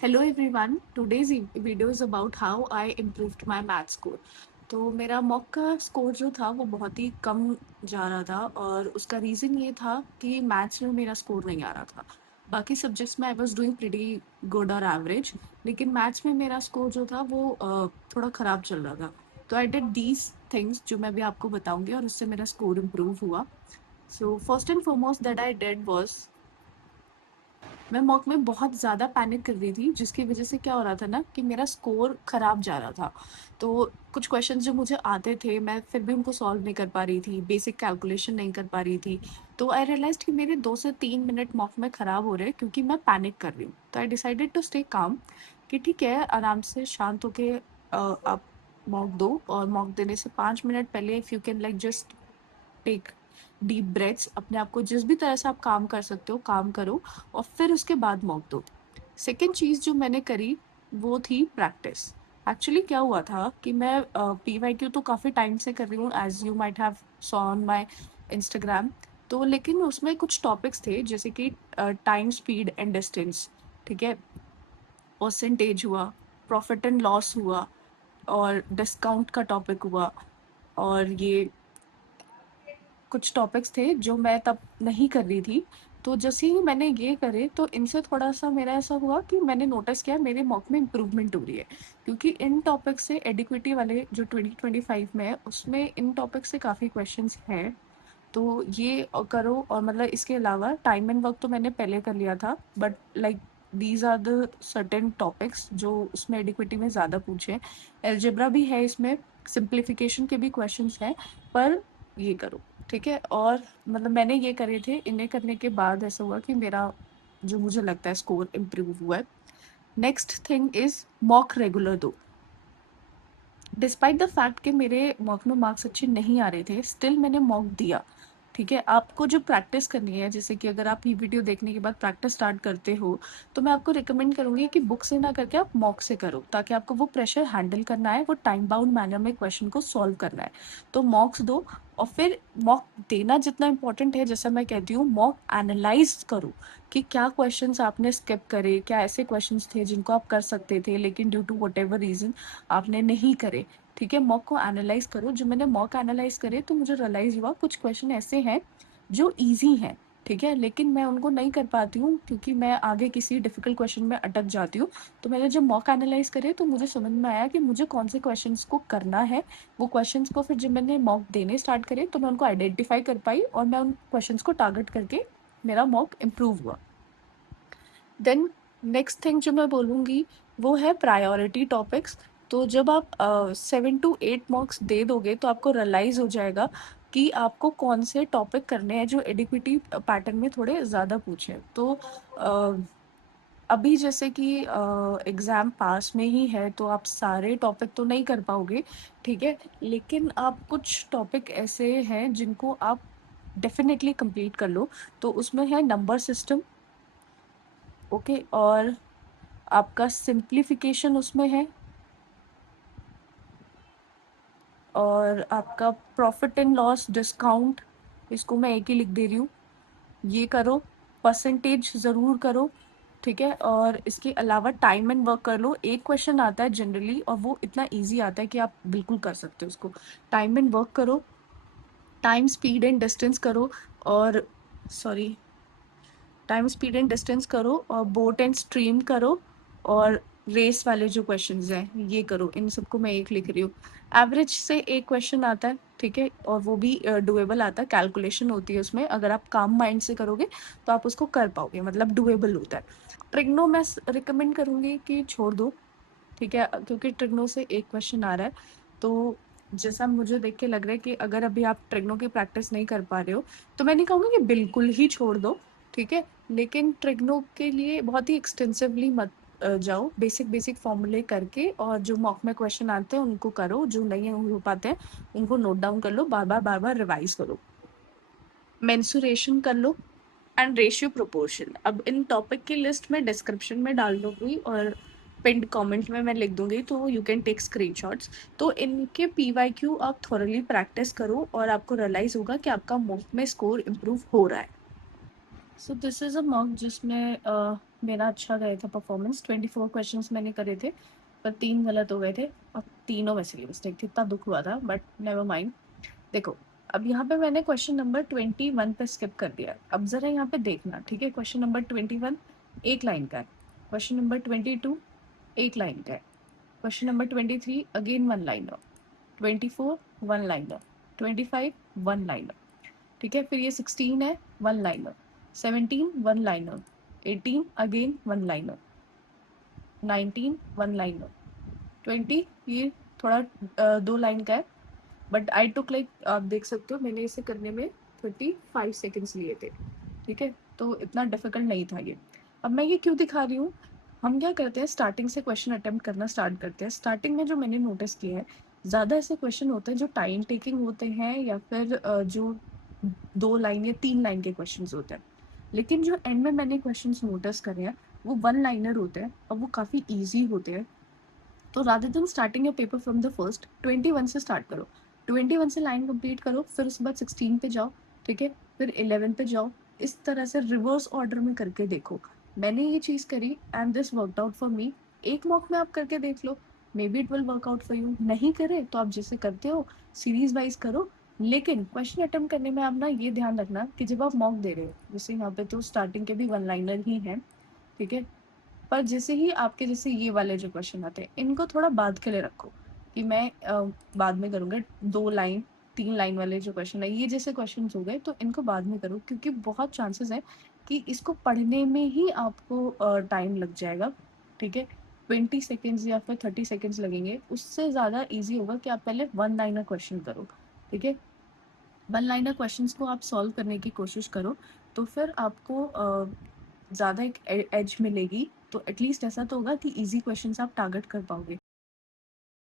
Hello everyone, today's video is about how I improved my math score. तो मेरा mock का score जो था वो बहुत ही कम जा रहा था और उसका रीज़न ये था कि मैथ्स में मेरा स्कोर नहीं आ रहा था। बाकी सब्जेक्ट्स में I was doing pretty good और एवरेज, लेकिन मैथ्स में मेरा स्कोर जो था वो थोड़ा ख़राब चल रहा था। तो आई डिड दीज थिंग्स जो मैं भी आपको बताऊंगी और उससे मेरा स्कोर इम्प्रूव हुआ। So first and foremost that I did was मैं मॉक में बहुत ज़्यादा पैनिक कर रही थी, जिसकी वजह से क्या हो रहा था ना कि मेरा स्कोर खराब जा रहा था। तो कुछ क्वेश्चंस जो मुझे आते थे मैं फिर भी उनको सॉल्व नहीं कर पा रही थी, बेसिक कैलकुलेशन नहीं कर पा रही थी। तो आई रियलाइज्ड कि मेरे 2 से 3 मिनट मॉक में ख़राब हो रहे हैं क्योंकि मैं पैनिक कर रही हूँ। तो I decided to stay calm कि ठीक है, आराम से शांत होके आप मॉक दो और मॉक देने से 5 मिनट पहले if you can like just take deep breaths, अपने आप को जिस भी तरह से आप काम कर सकते हो काम करो और फिर उसके बाद मॉक दो। सेकेंड चीज़ जो मैंने करी वो थी प्रैक्टिस। एक्चुअली क्या हुआ था कि मैं पी वाई क्यू तो काफ़ी टाइम से कर रही हूँ, as you might have saw on my Instagram. तो लेकिन उसमें कुछ टॉपिक्स थे जैसे कि टाइम, स्पीड एंड डिस्टेंस, ठीक है, परसेंटेज हुआ, प्रॉफिट एंड लॉस हुआ और डिस्काउंट का टॉपिक हुआ। और ये कुछ टॉपिक्स थे जो मैं तब नहीं कर रही थी। तो जैसे ही मैंने ये करे तो इनसे थोड़ा-सा मेरा ऐसा हुआ कि मैंने नोटिस किया मेरे मॉक में इम्प्रूवमेंट हो रही है। क्योंकि इन टॉपिक से एडिक्विटी वाले जो 2025 में है उसमें इन टॉपिक से काफ़ी क्वेश्चंस हैं। तो ये करो और मतलब इसके अलावा टाइम एंड वर्क तो मैंने पहले कर लिया था, but like these are the certain topics जो उसमें एडिक्विटी में ज़्यादा पूछे हैं। अलजेब्रा भी है इसमें, सिंप्लीफिकेशन के भी क्वेश्चंस हैं, पर ये करो, ठीक है। और मतलब मैंने ये करे थे, इन्हें करने के बाद ऐसा हुआ कि मेरा जो मुझे लगता है स्कोर इम्प्रूव हुआ है। Next thing is mock regular दो। डिस्पाइट द फैक्ट कि मेरे मॉक में मार्क्स अच्छे नहीं आ रहे थे, स्टिल मैंने मॉक दिया। ठीक है, आपको जो प्रैक्टिस करनी है, जैसे कि अगर आप ये वीडियो देखने के बाद प्रैक्टिस स्टार्ट करते हो तो मैं आपको रिकमेंड करूंगी कि बुक से ना करके आप मॉक से करो, ताकि आपको वो प्रेशर हैंडल करना है, वो टाइम बाउंड मैनर में क्वेश्चन को सॉल्व करना है। तो मॉक्स दो और फिर मॉक देना जितना इंपॉर्टेंट है, जैसा मैं कहती हूँ मॉक एनालाइज करो कि क्या क्वेश्चंस आपने स्किप करे, क्या ऐसे क्वेश्चंस थे जिनको आप कर सकते थे लेकिन due to whatever reason आपने नहीं करे। ठीक है, मॉक को एनालाइज करो। जो मैंने मॉक एनालाइज करे तो मुझे रियलाइज हुआ कुछ क्वेश्चन ऐसे हैं जो इजी हैं, ठीक है, लेकिन मैं उनको नहीं कर पाती हूँ क्योंकि मैं आगे किसी डिफिकल्ट क्वेश्चन में अटक जाती हूँ। तो मैंने जब मॉक एनालाइज करे तो मुझे समझ में आया कि मुझे कौन से क्वेश्चंस को करना है। वो क्वेश्चंस को फिर जब मैंने मॉक देने स्टार्ट करे तो मैं उनको आइडेंटिफाई कर पाई और मैं उन क्वेश्चंस को टारगेट करके मेरा मॉक इम्प्रूव हुआ। देन नेक्स्ट थिंग जो मैं बोलूँगी वो है प्रायोरिटी टॉपिक्स। तो जब आप 7 to 8 मार्क्स दे दोगे तो आपको रियलाइज़ हो जाएगा कि आपको कौन से टॉपिक करने हैं जो एडिक्विटी पैटर्न में थोड़े ज़्यादा पूछे हैं। तो अभी जैसे कि एग्ज़ाम पास में ही है तो आप सारे टॉपिक तो नहीं कर पाओगे, ठीक है, लेकिन आप कुछ टॉपिक ऐसे हैं जिनको आप डेफिनेटली कंप्लीट कर लो। तो उसमें है नंबर सिस्टम, ओके, और आपका सिंप्लीफिकेशन उसमें है, और आपका प्रॉफिट एंड लॉस, डिस्काउंट, इसको मैं एक ही लिख दे रही हूँ, ये करो। परसेंटेज ज़रूर करो, ठीक है, और इसके अलावा टाइम एंड वर्क कर लो। एक क्वेश्चन आता है जनरली और वो इतना इजी आता है कि आप बिल्कुल कर सकते हो उसको। टाइम एंड वर्क करो, टाइम, स्पीड एंड डिस्टेंस करो, और sorry, time, speed and distance करो, और बोट एंड स्ट्रीम करो, और रेस वाले जो क्वेश्चंस हैं ये करो। इन सबको मैं एक लिख रही हूँ। एवरेज से एक क्वेश्चन आता है, ठीक है, और वो भी डुएबल आता है, कैलकुलेशन होती है उसमें, अगर आप काम माइंड से करोगे तो आप उसको कर पाओगे, मतलब डुएबल होता है। ट्रिग्नो मैं रिकमेंड करूँगी कि छोड़ दो, ठीक है, क्योंकि ट्रिग्नो से एक क्वेश्चन आ रहा है। तो जैसा मुझे देख के लग रहा है कि अगर अभी आप ट्रिग्नो की प्रैक्टिस नहीं कर पा रहे हो तो मैं नहीं कहूँगी कि बिल्कुल ही छोड़ दो, ठीक है, लेकिन ट्रिग्नो के लिए बहुत ही एक्सटेंसिवली मत जाओ। बेसिक बेसिक फॉर्मूले करके और जो मॉक में क्वेश्चन आते हैं उनको करो, जो नहीं हो पाते हैं उनको नोट डाउन कर लो, बार बार रिवाइज करो। मेंसुरेशन कर लो एंड रेशियो प्रोपोर्शन। अब इन टॉपिक की लिस्ट मैं डिस्क्रिप्शन में डाल दूंगी और पिंड कमेंट में मैं लिख दूंगी, तो यू कैन टेक स्क्रीनशॉट्स। तो इनके पीवाईक्यू आप थोरली प्रैक्टिस करो और आपको रियलाइज होगा कि आपका मॉक में स्कोर इम्प्रूव हो रहा है। So this is a mock जिसमें मेरा अच्छा गया था परफॉर्मेंस। 24 क्वेश्चंस मैंने करे थे, पर 3 गलत हो गए थे और तीनों में से मिस्टेक थी। इतना दुःख हुआ था, बट नेवर माइंड। देखो, अब यहाँ पे मैंने क्वेश्चन नंबर 21 पे स्किप कर दिया। अब ज़रा यहाँ पे देखना, ठीक है? क्वेश्चन नंबर 21 एक लाइन का है। क्वेश्चन नंबर 22 एक लाइन का है। Question number 23 again one liner. 24 one liner. 25 one liner. ठीक है, फिर ये 16 है, one liner. 17 one liner. 18 again one liner. 19 one liner. 20 ये थोड़ा 2 लाइन का है, बट आई टुक लाइक, आप देख सकते हो मैंने इसे करने में 25 सेकेंड्स लिए थे। ठीक है, तो इतना डिफिकल्ट नहीं था ये। अब मैं ये क्यों दिखा रही हूँ, हम क्या करते हैं स्टार्टिंग से क्वेश्चन अटेम्प्ट करना स्टार्ट करते हैं। स्टार्टिंग में जो मैंने नोटिस किया है, ज़्यादा ऐसे क्वेश्चन होते हैं जो टाइम टेकिंग होते हैं, या फिर जो 2 लाइन या 3 लाइन के क्वेश्चन होते हैं। लेकिन जो एंड में मैंने क्वेश्चन नोटिस करे हैं, वो वन लाइनर होते हैं और वो काफ़ी ईजी होते हैं। तो rather than starting your paper from the first, 21 से स्टार्ट करो। 21 से लाइन कंप्लीट करो, फिर उसके बाद 16 पे जाओ, ठीक है, फिर 11 पे जाओ। इस तरह से रिवर्स ऑर्डर में करके देखो। मैंने ये चीज़ करी and this worked out for me. एक मॉक में आप करके देख लो, maybe it will work out for you. नहीं करे तो आप जैसे करते हो सीरीज वाइज करो। लेकिन क्वेश्चन अटेम्प्ट करने में आप ना ये ध्यान रखना कि जब आप मॉक दे रहे हो, जैसे यहाँ पे तो स्टार्टिंग के भी वन लाइनर ही हैं, ठीक है, पर जैसे ही आपके जैसे ये वाले जो क्वेश्चन आते हैं, इनको थोड़ा बाद के लिए रखो कि मैं बाद में करूँगा। 2 लाइन 3 लाइन वाले जो क्वेश्चन है, ये जैसे क्वेश्चन हो गए तो इनको बाद में करो, क्योंकि बहुत चांसेस है कि इसको पढ़ने में ही आपको टाइम लग जाएगा। ठीक है, 20 सेकेंड्स या फिर 30 सेकेंड्स लगेंगे। उससे ज़्यादा ईजी होगा कि आप पहले वन लाइनर क्वेश्चन करो। ठीक है, वन लाइनर क्वेश्चंस को आप सॉल्व करने की कोशिश करो, तो फिर आपको ज़्यादा एक एज मिलेगी। तो एटलीस्ट ऐसा तो होगा कि इजी क्वेश्चंस आप टारगेट कर पाओगे।